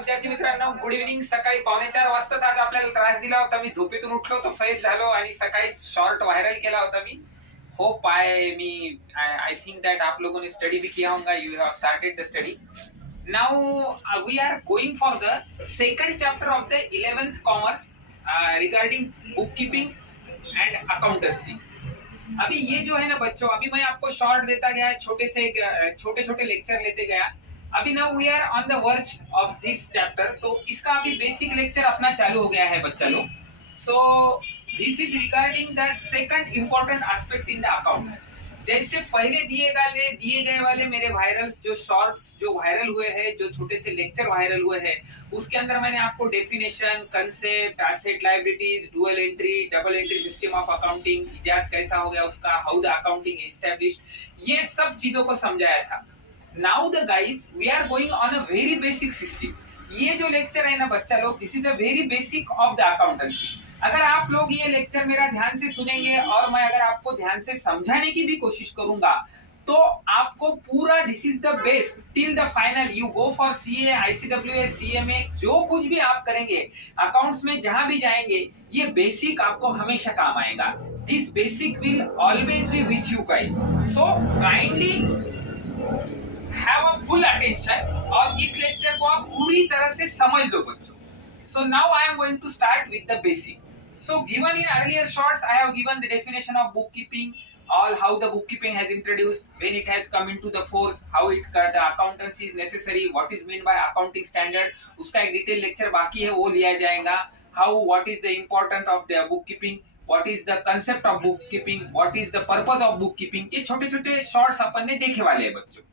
विद्यार्थी मित्रांनो, good evening. सकाळी 3:45 वाजताच आज आपल्याला त्रास दिला होता. मी झोपेतून उठलो तर फ्रेश झालो आणि सकाळीच शॉर्ट व्हायरल केला होता मी. होप आई थिंक दैट आप लोगों ने स्टडी भी किया होगा. You have started the study. Now we are going for the second chapter of the 11th commerce regarding book keeping and accountancy. अभी ये जो है ना बच्चों, अभी मैं आपको शॉर्ट देता गया, छोटे छोटे लेक्चर लेते गया. अभी now we are on the verge of this chapter. तो इसका अभी बेसिक लेक्चर अपना चालू हो गया है बच्चा लोग. So this is regarding the second important aspect in the accounts. जैसे पहले दिए गए वाले मेरे वायरल्स जो शॉर्ट्स जो वायरल हुए हैं, जो छोटे से लेक्चर वायरल हुए हैं, उसके अंदर मैंने आपको definition, concept, asset liabilities, dual entry, double entry system of accounting इजाद कैसा हो गया उसका, हाउ द अकाउंटिंग एस्टैब्लिश, ये सब चीजों को समझाया था. Now the guys we are going on a very basic system. ये जो लेक्चर है ना बच्चा लोग, this is a very basic of the accountancy. अगर आप लोग ये लेक्चर मेरा ध्यान से सुनेंगे और मैं अगर आपको ध्यान से समझाने की भी कोशिश करूंगा तो आपको पूरा this is the base till the final. You go for CA, ICWS, CMA, जो कुछ भी आप करेंगे अकाउंट्स में, जहां भी जाएंगे, ये बेसिक आपको हमेशा काम आएगा. This basic will always be with you guys. So kindly have a full attention और इस लेक्चर को आप पूरी तरह से समझ लो बच्चों. So now I am going to start with the basic. So given in earlier shorts, I have given the definition of bookkeeping, all how the bookkeeping has introduced, when it has come into the force, how the accountancy is necessary, what is meant by accounting standard. उसका एक detail lecture बाकी है, वो लिया जाएगा. How, what is the importance of the bookkeeping, what is the concept of bookkeeping, what is the purpose of bookkeeping. ये छोटे छोटे शॉर्ट्स अपन ने देखे वाले हैं बच्चों.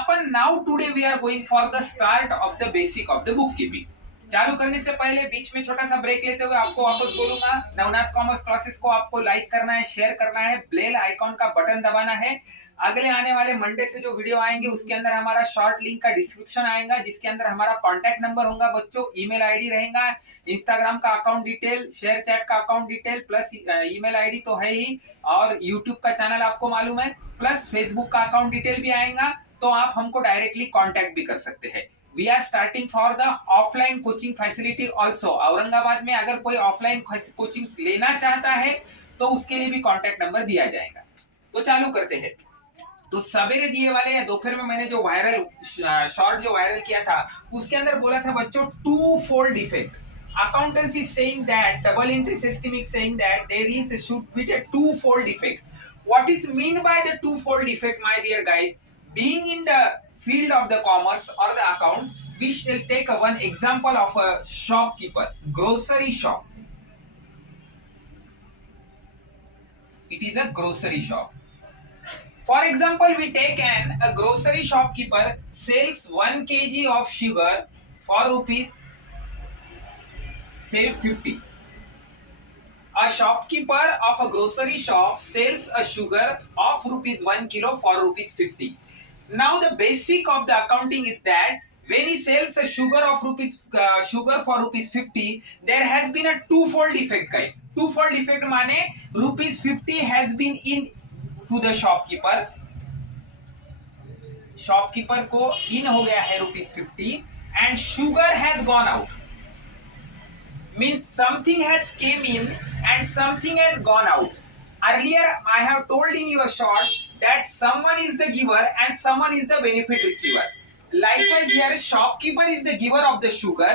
अपन now today we are going for the start of the basic of the book keeping. चालू करने से पहले बीच में छोटा सा ब्रेक लेते हुए आपको वापस बोलूंगा, नवनाथ कॉमर्स क्लासेस को आपको लाइक करना है, शेयर करना है, बेल आइकॉन का बटन दबाना है. अगले आने वाले मंडे से जो वीडियो आएंगे उसके अंदर हमारा शॉर्ट लिंक का डिस्क्रिप्शन आएगा, जिसके अंदर हमारा कॉन्टैक्ट नंबर होगा बच्चों, ईमेल आईडी रहेगा, इंस्टाग्राम का अकाउंट डिटेल, शेयर चैट का account detail, plus email ID तो है ही, और यूट्यूब का चैनल आपको मालूम है, प्लस फेसबुक का अकाउंट डिटेल भी आएगा. तो आप हमको डायरेक्टली कांटेक्ट भी कर सकते हैं. We are starting for the offline coaching facility also. Aurangabad में अगर कोई ऑफलाइन कोचिंग लेना चाहता है तो उसके लिए भी कांटेक्ट नंबर दिया जाएगा. तो चालू करते हैं. तो सवेरे दिए वाले या दोपहर में मैंने जो वायरल शॉर्ट जो वायरल किया था उसके अंदर बोला था बच्चों, two fold effect. Accountancy is saying that, double entry system is saying that there should be a two-fold effect. What is meant by the two-fold effect, my dear guys? Being in the field of the commerce or the accounts, we shall take one example of a shopkeeper, grocery shop. It is a grocery shop. For example, we take a grocery shopkeeper sells 1 kg of sugar for rupees say 50. A shopkeeper of a grocery shop sells a sugar of rupees 1 kilo for rupees 50. Now the basic of the accounting is that when he sells a sugar for rupees 50, there has been a two-fold effect, guys. Two-fold effect माने rupees 50 has been in to the shopkeeper. Shopkeeper को in हो गया है rupees 50 and sugar has gone out. Means something has came in and something has gone out. Earlier I have told in your shorts that someone is the giver and someone is the benefit receiver. Likewise here shopkeeper is the giver of the sugar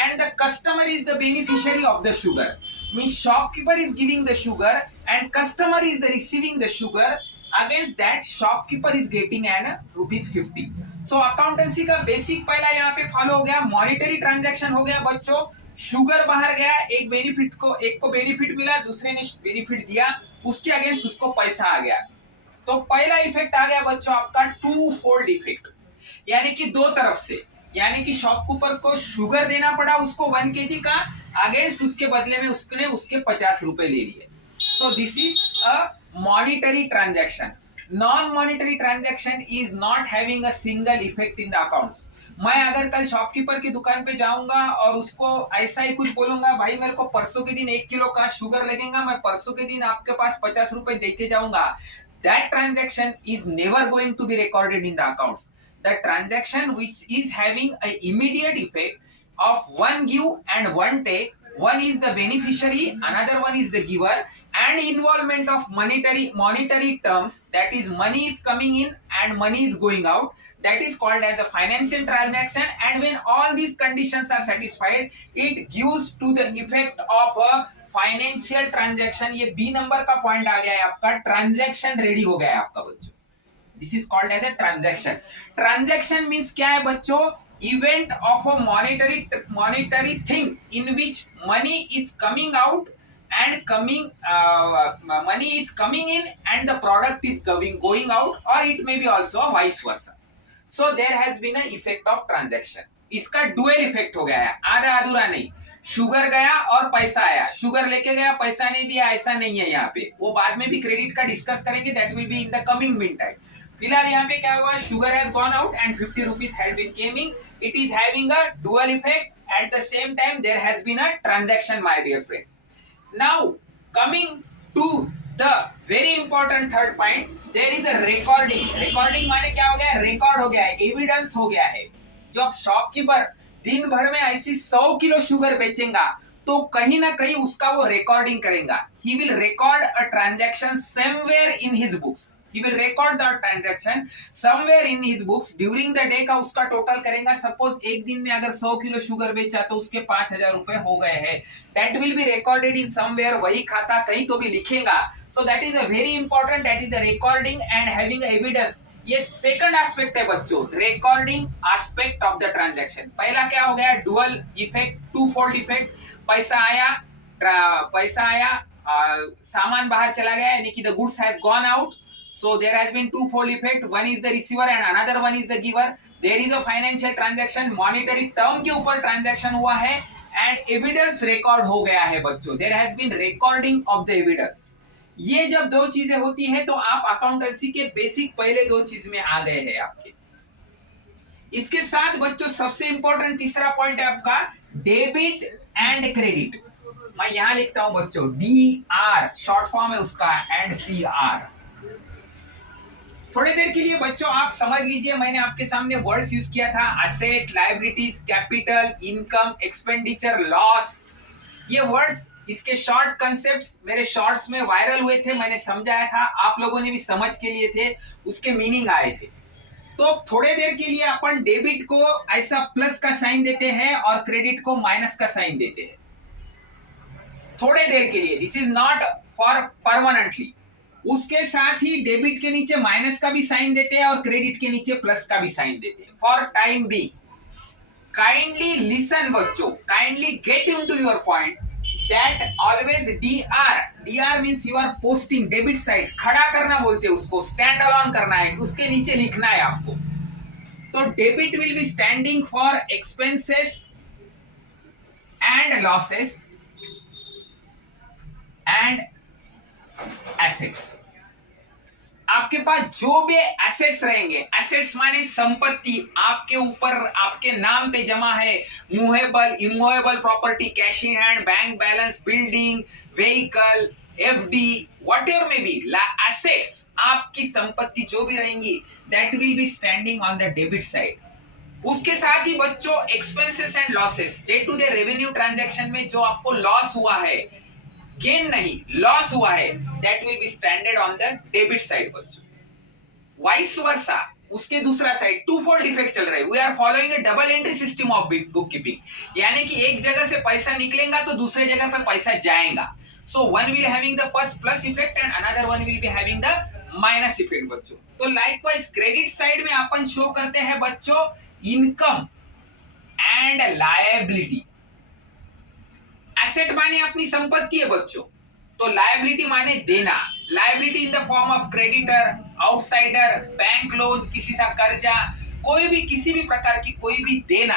and the customer is the beneficiary of the sugar. Means shopkeeper is giving the sugar and customer is the receiving the sugar. Against that shopkeeper is getting an rupees 50. So accountancy का basic पहला यहाँ पे follow हो गया, monetary transaction हो गया बच्चों. Sugar बाहर गया, एक को बेनिफिट मिला, दूसरे ने बेनिफिट दिया, उसके अगेंस्ट उसको पैसा आ गया. तो पहला इफेक्ट आ गया बच्चों आपका टू फोल्ड इफेक्ट, यानी कि दो तरफ से. यानी कि शॉपकीपर को शुगर देना पड़ा उसको 1 kg का, अगेंस्ट उसके बदले में उसने उसके 50 रुपए ले लिए. So this is a monetary transaction. Non monetary transaction is not having a single effect in the accounts. मैं अगर कल शॉपकीपर की दुकान पे जाऊंगा और उसको ऐसा ही कुछ बोलूंगा, भाई मेरे को परसों के दिन 1 किलो का शुगर लगेगा, मैं परसों के दिन आपके पास 50 रुपए दे के जाऊंगा, that transaction is never going to be recorded in the accounts. The transaction which is having an immediate effect of one give and one take. One is the beneficiary, another one is the giver, and involvement of monetary terms, that is money is coming in and money is going out, that is called as a financial transaction. And when all these conditions are satisfied, it gives to the effect of a financial transaction. ये B number का point आ गया है आपका, transaction ready हो गया है आपका बच्चों. This is called as a transaction. Transaction means क्या है बच्चों? Event of a monetary thing in which money is coming out and money is coming in and the product is going out, or it may be also vice versa. So there has been an effect of transaction. इसका dual effect हो गया है, आधा अधूरा नहीं. Sugar गया और पैसा आया, शुगर लेके गया पैसा नहीं दिया, ऐसा नहीं है यहाँ पे. वो बाद में भी क्रेडिट का डिस्कस करेंगे, that will be in the coming mean time. फिलहाल यहाँ पे क्या हुआ? Sugar has gone out and 50 rupees had been coming. It is having a dual effect. At the same time there has been a transaction, my dear friends. Now coming to the very important third point, there is a recording. Recording माने क्या हो गया? Record हो गया है, evidence हो गया है. जब शॉपकीपर दिन भर में ऐसी 100 किलो शुगर बेचेगा तो कहीं ना कहीं उसका वो रिकॉर्डिंग करेगा. He will record a transaction somewhere in his books. He will record the transaction somewhere in his books. During the day का उसका टोटल करेगा. सपोज एक दिन में अगर 100 किलो शुगर बेचा तो उसके 5,000 रुपए हो गए हैं. That will be recorded in somewhere. वही खाता कहीं तो भी लिखेगा. So that is a very important. That is the recording and having evidence. ये सेकंड एस्पेक्ट है बच्चों, recording aspect of the transaction. पहला क्या हो गया? Dual effect, two fold effect. पैसा आया, सामान बाहर चला गया, यानी कि the goods has gone out. So there has been two-fold effect. One is the receiver and another one is the giver. There is a financial transaction, monetary term के ऊपर transaction हुआ है and evidence record हो गया है बच्चों. There has been recording of the evidence. ये जब दो चीजें होती है तो आप अकाउंटेंसी के बेसिक पहले दो चीज में आ गए हैं आपके. इसके साथ बच्चों सबसे इंपॉर्टेंट तीसरा पॉइंट है आपका डेबिट एंड क्रेडिट. मैं यहां लिखता हूं बच्चों, DR शॉर्ट फॉर्म है उसका एंड CR. थोड़ी देर के लिए बच्चों आप समझ लीजिए, मैंने आपके सामने वर्ड्स यूज किया था, asset, liabilities, capital, income, expenditure, loss. ये वर्ड्स, इसके शॉर्ट कंसेप्ट्स मेरे शॉर्ट्स में वायरल हुए थे, मैंने समझाया था, आप लोगों ने भी समझ के लिए थे, उसके मीनिंग आए थे. तो थोड़े देर के लिए अपन डेबिट को ऐसा प्लस का साइन देते हैं और क्रेडिट को माइनस का साइन देते हैं. थोड़े देर के लिए, this is not for permanently. उसके साथ ही डेबिट के नीचे माइनस का भी साइन देते हैं और क्रेडिट के नीचे प्लस का भी साइन देते हैं for time be. Kindly listen बच्चों, kindly get into your point that always DR means you are posting debit side, खड़ा करना बोलते हैं उसको, स्टैंड अलोन करना है, उसके नीचे लिखना है आपको. तो debit will be standing for expenses and losses and assets. आपके पास जो भी एसेट्स रहेंगे, एसेट्स माने संपत्ति आपके ऊपर आपके नाम पे जमा है, movable immovable property, cash in hand, bank balance, building, vehicle, FD, whatever में भी एसेट्स, आपकी संपत्ति जो भी रहेंगी, that will be standing on the debit side. उसके साथ ही बच्चों expenses and losses, day to day revenue transaction में जो आपको लॉस हुआ है, गेन नहीं लॉस हुआ है, that will be standard on the debit side बच्चों. वाइस वर्सा, उसके दूसरा साइड टू फोल्ड इफेक्ट चल रहा है. We are following a double entry system of book keeping, यानी कि एक जगह से पैसा निकलेगा तो दूसरे जगह पे पैसा जाएगा. So one will having the plus effect and another one will be having the minus effect बच्चों. तो लाइकवाइज क्रेडिट साइड में अपन शो करते हैं बच्चों इनकम एंड लायबिलिटी. एसेट माने अपनी संपत्ति है बच्चों, तो लायबिलिटी माने देना. Liability in the form of creditor, outsider, bank loan, किसी से कर्जा, कोई भी किसी भी प्रकार की कोई भी देना,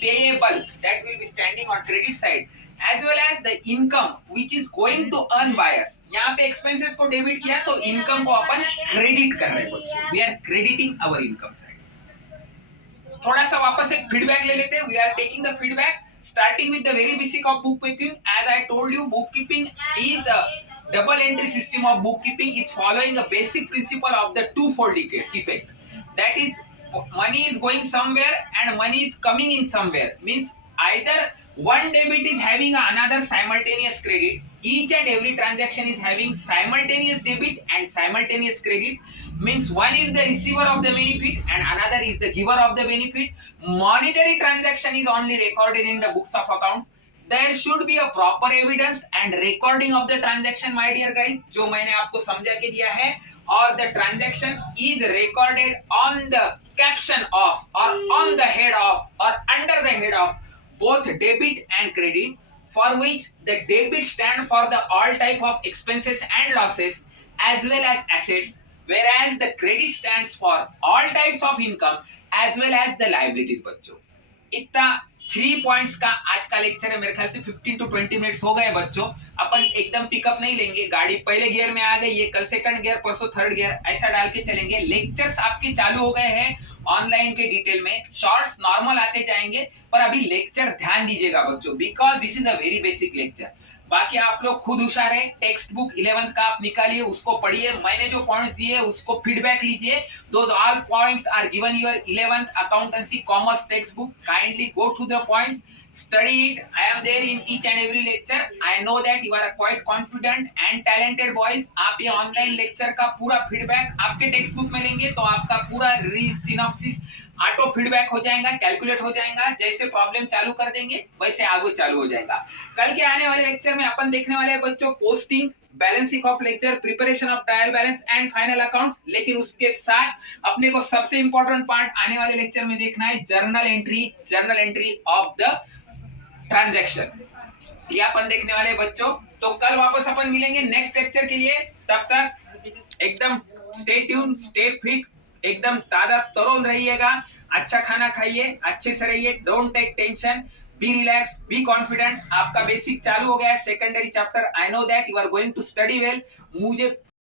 payable, that will be standing on credit side, as well as the income which is going to earn by us. यहाँ पे एक्सपेंसेस को डेबिट किया तो इनकम को अपन क्रेडिट कर रहे हैं बच्चों. We are crediting our income side. थोड़ा सा वापस एक फीडबैक ले लेते हैं. We are taking the feedback starting with the very basic of bookkeeping. As I told you, bookkeeping is a double entry system of bookkeeping. It's following a basic principle of the two-fold effect. That is, money is going somewhere and money is coming in somewhere. Means either one debit is having another simultaneous credit. Each and every transaction is having simultaneous debit and simultaneous credit. Means one is the receiver of the benefit and another is the giver of the benefit. Monetary transaction is only recorded in the books of accounts. There should be a proper evidence and recording of the transaction, my dear guys, जो मैंने आपको समझा के दिया है. Or the transaction is recorded on the caption of or on the head of or under the head of both debit and credit, for which the debit stand for the all type of expenses and losses as well as assets, whereas the credit stands for all types of income as well as the liabilities. बच्चों इतना 3 points का आज का lecture है. मेरे ख्याल से 15 to 20 minutes हो गए बच्चों. अपन एकदम पिकअप नहीं लेंगे. गाड़ी पहले गियर में आ गई है, कल सेकंड गियर, परसों थर्ड गियर, ऐसा डाल के चलेंगे. लेक्चर्स आपके चालू हो गए हैं ऑनलाइन के डिटेल में. शॉर्ट्स नॉर्मल आते जाएंगे, पर अभी लेक्चर ध्यान दीजिएगा बच्चों, because this is a very basic lecture. बाकी आप लोग खुद होशियार है. टेक्स्ट बुक 11th का आप निकालिए, उसको पढ़िए. मैंने जो पॉइंट्स दिए उसको फीडबैक लीजिए. Those all points are given your 11th accountancy commerce text book. Kindly go to the points, study it. I am there in each and every lecture. I know that you are quite confident and talented boys. आप ये online lecture का पूरा feedback आपके text book में लेंगे तो आपका पूरा सिनॉप्सिस ऑटो फीडबैक हो जाएगा, कैलकुलेट हो जाएगा. जैसे प्रॉब्लम चालू कर देंगे वैसे आगे चालू हो जाएगा. कल के आने वाले लेक्चर में अपन देखने वाले हैं बच्चों posting, balancing of lecture, preparation of trial balance and final accounts. लेकिन उसके साथ अपने को सबसे इंपॉर्टेंट पार्ट आने वाले लेक्चर में देखना है journal entry of the transaction. ये अपन देखने वाले बच्चों. तो कल वापस अपन मिलेंगे नेक्स्ट लेक्चर के लिए. तब तक एकदम स्टे ट्यून, स्टे फिट, एकदम ताजा तरोन रहिएगा. अच्छा खाना खाइए, अच्छे से रहिए. Don't take tension, be relax, be confident. आपका बेसिक चालू हो गया है, secondary chapter. I know that you are going to study well. मुझे